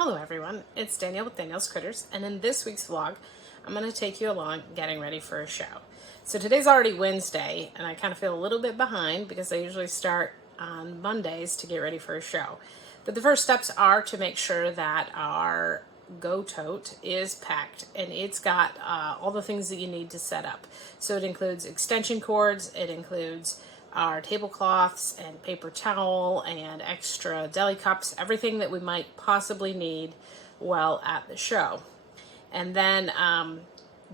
Hello everyone, it's Danielle with Danielle's Critters, and in this week's vlog, I'm going to take you along getting ready for a show. So today's already Wednesday, and I kind of feel a little bit behind because I usually start on Mondays to get ready for a show. But the first steps are to make sure that our go tote is packed, and it's got all the things that you need to set up. So it includes extension cords, it includes our tablecloths and paper towel and extra deli cups, everything that we might possibly need while at the show. And then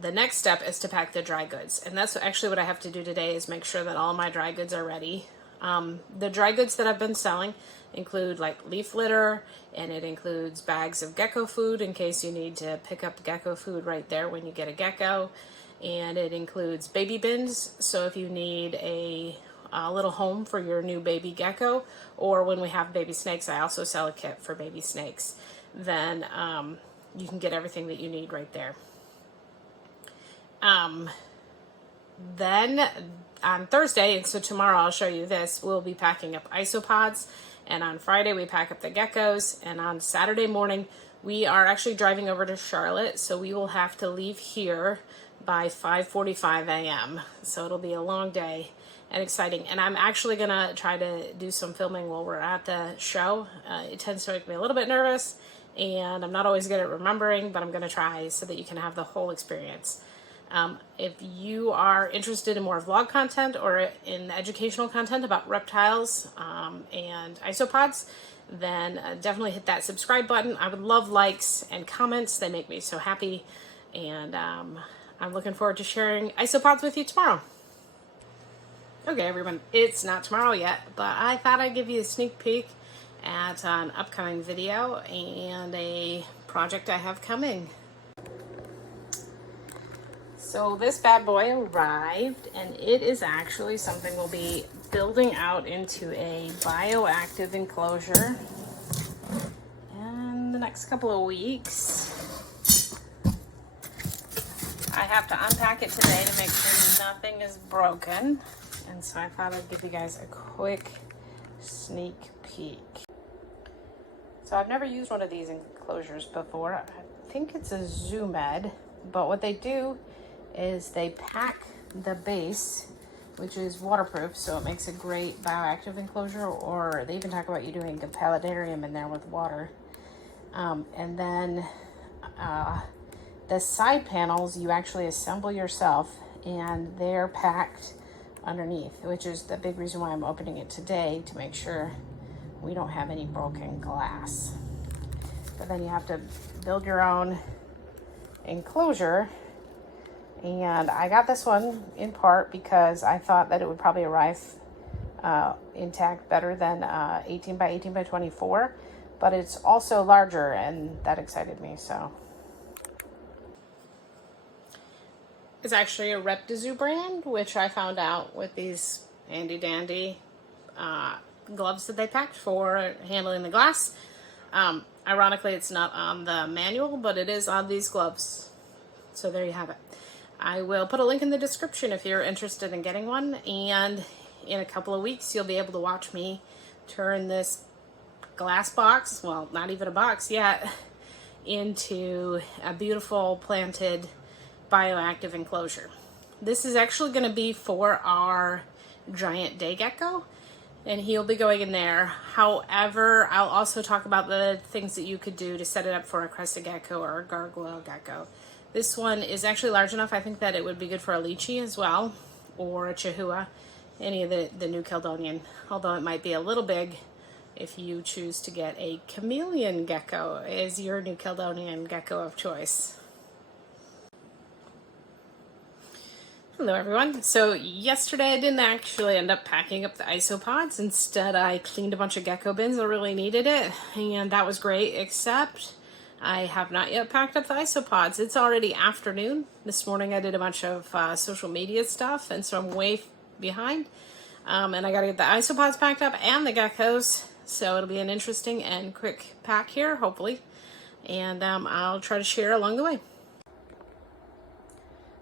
the next step is to pack the dry goods, and that's actually what I have to do today, is make sure that all my dry goods are ready. The dry goods that I've been selling include like leaf litter, and it includes bags of gecko food in case you need to pick up gecko food right there when you get a gecko, and it includes baby bins, so if you need a little home for your new baby gecko, or when we have baby snakes, I also sell a kit for baby snakes, then you can get everything that you need right there. Then on Thursday, and so tomorrow I'll show you this, we'll be packing up Isopods, and on Friday we pack up the geckos, and on Saturday morning we are actually driving over to Charlotte, so we will have to leave here by 5:45 a.m. So it'll be a long day and exciting, and I'm actually gonna try to do some filming while we're at the show. It tends to make me a little bit nervous, and I'm not always good at remembering, but I'm gonna try so that you can have the whole experience. If you are interested in more vlog content or in educational content about reptiles and isopods, then definitely hit that subscribe button. I would love likes and comments. They make me so happy, and I'm looking forward to sharing isopods with you tomorrow. Okay, everyone, it's not tomorrow yet, but I thought I'd give you a sneak peek at an upcoming video and a project I have coming. So this bad boy arrived, and it is actually something we'll be building out into a bioactive enclosure in the next couple of weeks. I have to unpack it today to make sure nothing is broken. And so I thought I'd give you guys a quick sneak peek. So I've never used one of these enclosures before. I think it's a Zoom Ed, but what they do is they pack the base, which is waterproof, so it makes a great bioactive enclosure, or they even talk about you doing a paludarium in there with water. And then the side panels you actually assemble yourself, and they're packed underneath, which is the big reason why I'm opening it today, to make sure we don't have any broken glass. But then you have to build your own enclosure, and I got this one in part because I thought that it would probably arrive intact better than 18 by 18 by 24, but it's also larger, and that excited me. So it's actually a Reptile brand, which I found out with these handy dandy gloves that they packed for handling the glass. Ironically, it's not on the manual, but it is on these gloves. So there you have it. I will put a link in the description if you're interested in getting one, and in a couple of weeks you'll be able to watch me turn this glass box, well, not even a box yet, into a beautiful planted bioactive enclosure. This is actually going to be for our giant day gecko, and he'll be going in there. However, I'll also talk about the things that you could do to set it up for a crested gecko or a gargoyle gecko. This one is actually large enough, I think, that it would be good for a lychee as well, or a chihuahua, any of the new Caledonian, although it might be a little big if you choose to get a chameleon gecko as your new Caledonian gecko of choice. Hello everyone. So yesterday I didn't actually end up packing up the isopods. Instead, I cleaned a bunch of gecko bins that really needed it, and that was great, except I have not yet packed up the isopods. It's already afternoon. This morning I did a bunch of social media stuff, and so I'm way behind. And I gotta get the isopods packed up and the geckos, so it'll be an interesting and quick pack here, hopefully. And I'll try to share along the way.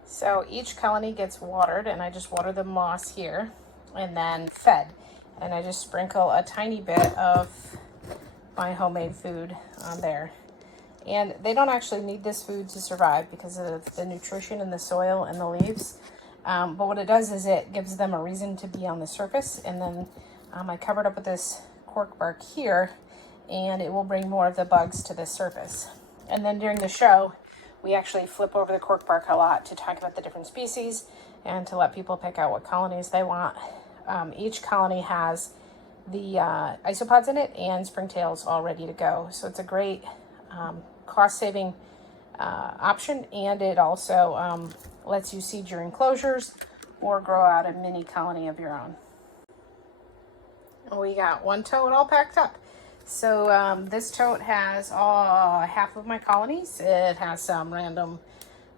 So each colony gets watered, and I just water the moss here, and then fed. And I just sprinkle a tiny bit of my homemade food on there. And they don't actually need this food to survive because of the nutrition in the soil and the leaves. But what it does is it gives them a reason to be on the surface. And then I covered up with this cork bark here, and it will bring more of the bugs to the surface. And then during the show, we actually flip over the cork bark a lot to talk about the different species and to let people pick out what colonies they want. Each colony has the isopods in it and springtails all ready to go. So it's a great cost-saving option, and it also lets you seed your enclosures or grow out a mini colony of your own. We got one tote all packed up. So this tote has half of my colonies. It has some random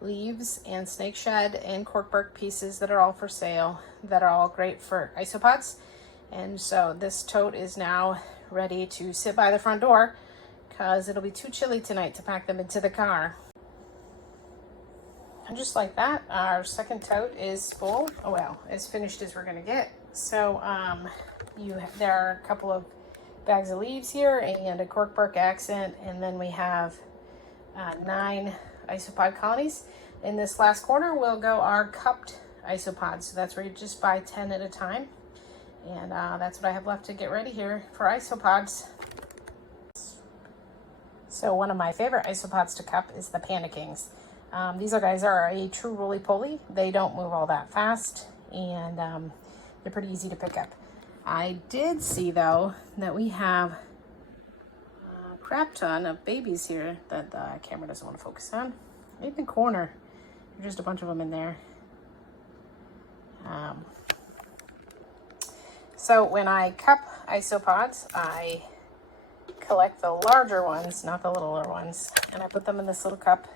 leaves and snake shed and cork bark pieces that are all for sale, that are all great for isopods. And so this tote is now ready to sit by the front door because it'll be too chilly tonight to pack them into the car. And just like that, our second tote is full. Oh, well, as finished as we're gonna get. So there are a couple of bags of leaves here and a cork bark accent, and then we have 9 isopod colonies. In this last corner will go our cupped isopods. So that's where you just buy 10 at a time. And that's what I have left to get ready here for isopods. So one of my favorite isopods to cup is the Panda Kings. These guys are a true roly-poly. They don't move all that fast, and they're pretty easy to pick up. I did see, though, that we have a crap ton of babies here that the camera doesn't want to focus on. In the corner, there's just a bunch of them in there. So when I cup isopods, I collect the larger ones, not the littler ones, and I put them in this little cup.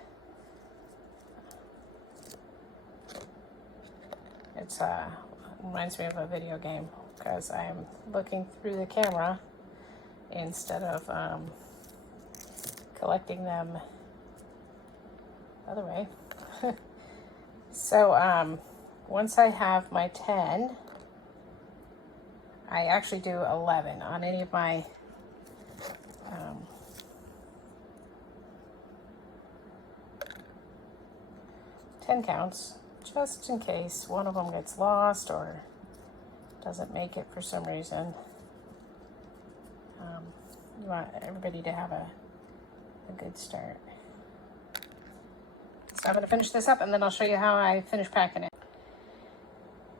It reminds me of a video game because I'm looking through the camera instead of collecting them the other way. So once I have my 10, I actually do 11 on any of my 10 counts, just in case one of them gets lost or doesn't make it for some reason. You want everybody to have a good start. So I'm going to finish this up, and then I'll show you how I finish packing it.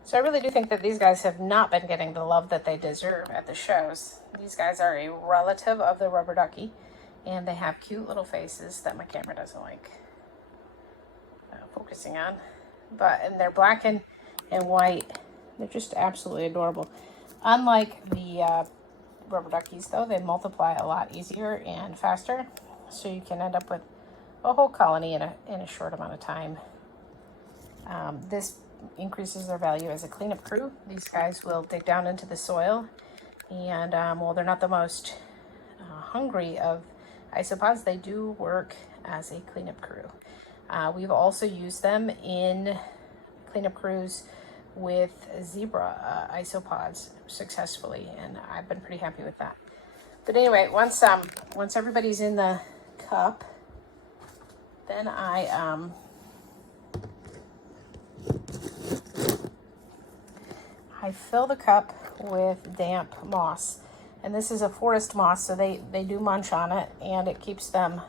So I really do think that these guys have not been getting the love that they deserve at the shows. These guys are a relative of the rubber ducky, and they have cute little faces that my camera doesn't like focusing on. And they're black and white. They're just absolutely adorable. Unlike the rubber duckies, though, they multiply a lot easier and faster, so you can end up with a whole colony in a short amount of time. This increases their value as a cleanup crew. These guys will dig down into the soil, and while they're not the most hungry of isopods, they do work as a cleanup crew. We've also used them in cleanup crews with zebra isopods successfully, and I've been pretty happy with that. But anyway, once everybody's in the cup, then I fill the cup with damp moss, and this is a forest moss, so they do munch on it, and it keeps them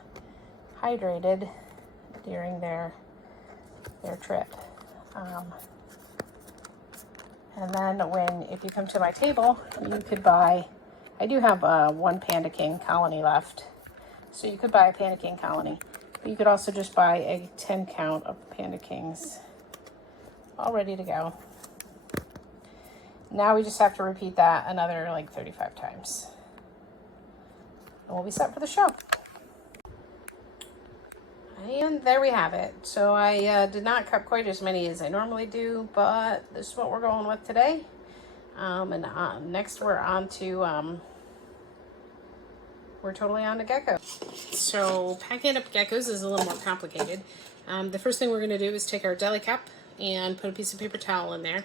hydrated during their trip. And then if you come to my table, you could buy, I do have one Panda King colony left, so you could buy a Panda King colony, but you could also just buy a 10 count of Panda Kings all ready to go. Now we just have to repeat that another like 35 times. And we'll be set for the show. And there we have it. So I did not cup quite as many as I normally do, but this is what we're going with today. Next we're on to, we're totally on to geckos. So packing up geckos is a little more complicated. The first thing we're going to do is take our deli cup and put a piece of paper towel in there.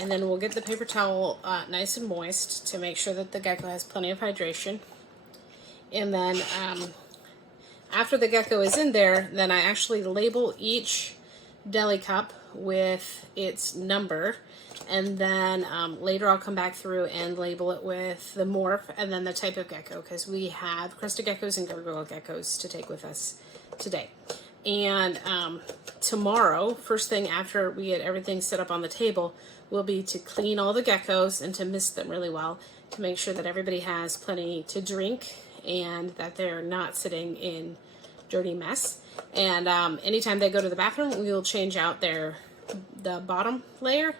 And then we'll get the paper towel nice and moist to make sure that the gecko has plenty of hydration. And then after the gecko is in there, then I actually label each deli cup with its number, and then later I'll come back through and label it with the morph and then the type of gecko, because we have crested geckos and gargoyle geckos to take with us today. And tomorrow, first thing after we get everything set up on the table, will be to clean all the geckos and to mist them really well to make sure that everybody has plenty to drink and that they're not sitting in dirty mess. And anytime they go to the bathroom, we will change out the bottom layer.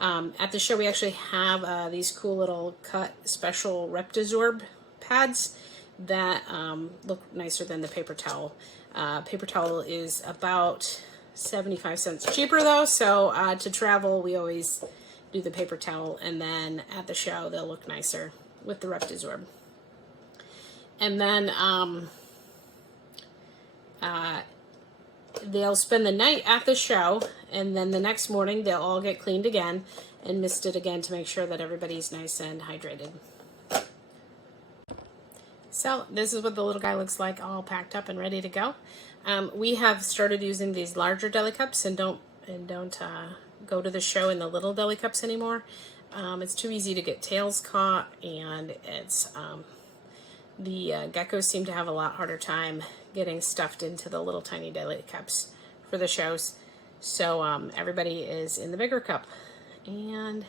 At the show, we actually have these cool little cut special Reptizorb pads that look nicer than the paper towel. Paper towel is about 75 cents cheaper though, so to travel we always do the paper towel, and then at the show they'll look nicer with the Reptizorb. And then they'll spend the night at the show, and then the next morning they'll all get cleaned again and misted again to make sure that everybody's nice and hydrated. So this is what the little guy looks like, all packed up and ready to go. We have started using these larger deli cups and don't go to the show in the little deli cups anymore. It's too easy to get tails caught, and it's the geckos seem to have a lot harder time getting stuffed into the little tiny deli cups for the shows. So everybody is in the bigger cup, and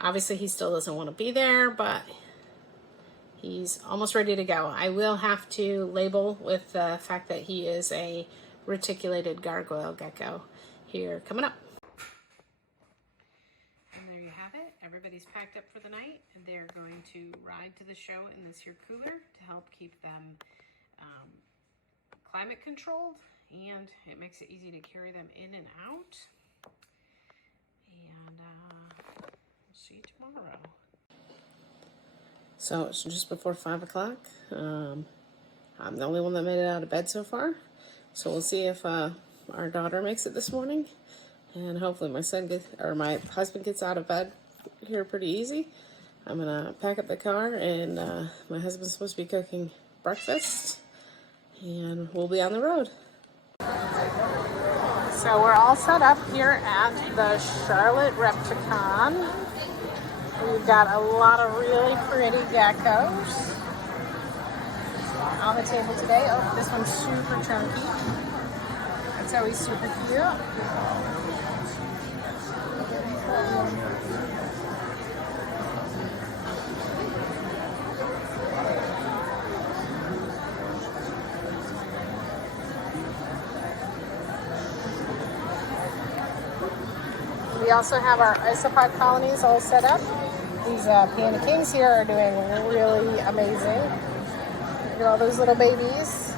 obviously he still doesn't want to be there, but he's almost ready to go. I will have to label with the fact that he is a reticulated gargoyle gecko here coming up. And there you have it. Everybody's packed up for the night, and they're going to ride to the show in this here cooler to help keep them climate controlled, and it makes it easy to carry them in and out. And we'll see you tomorrow. So it's just before 5 o'clock. I'm the only one that made it out of bed so far. So we'll see if our daughter makes it this morning, and hopefully my husband gets out of bed here pretty easy. I'm gonna pack up the car, and my husband's supposed to be cooking breakfast, and we'll be on the road. So we're all set up here at the Charlotte Repticon. We've got a lot of really pretty geckos on the table today. Oh, this one's super chunky. It's always super cute. We also have our Isopod colonies all set up. These Panda Kings here are doing really amazing. Look at all those little babies.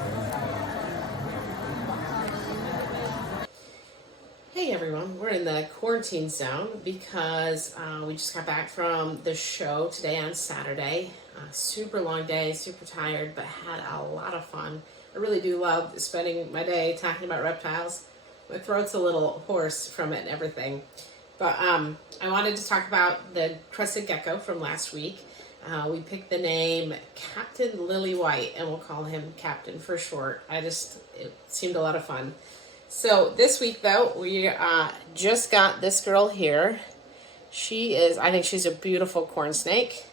Hey everyone, we're in the quarantine zone because we just got back from the show today on Saturday. Super long day, super tired, but had a lot of fun. I really do love spending my day talking about reptiles. My throat's a little hoarse from it and everything. But I wanted to talk about the crested gecko from last week. We picked the name Captain Lily White, and we'll call him Captain for short. It seemed a lot of fun. So this week, though, we just got this girl here. I think she's a beautiful corn snake.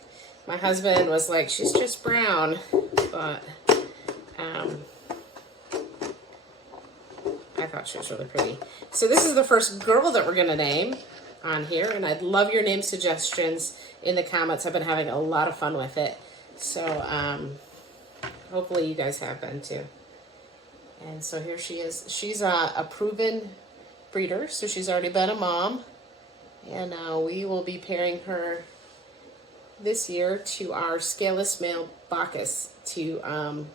My husband was like, she's just brown, but I thought she was really pretty. So this is the first girl that we're going to name on here, and I'd love your name suggestions in the comments. I've been having a lot of fun with it, so hopefully you guys have been too. And so here she is. She's a proven breeder, so she's already been a mom, and we will be pairing her this year to our scaleless male Bacchus to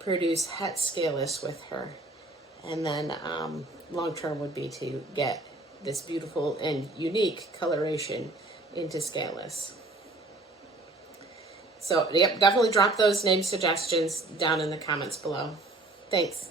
produce het scaleless with her, and then long term would be to get this beautiful and unique coloration into scaleless. So yep, definitely drop those name suggestions down in the comments below. Thanks.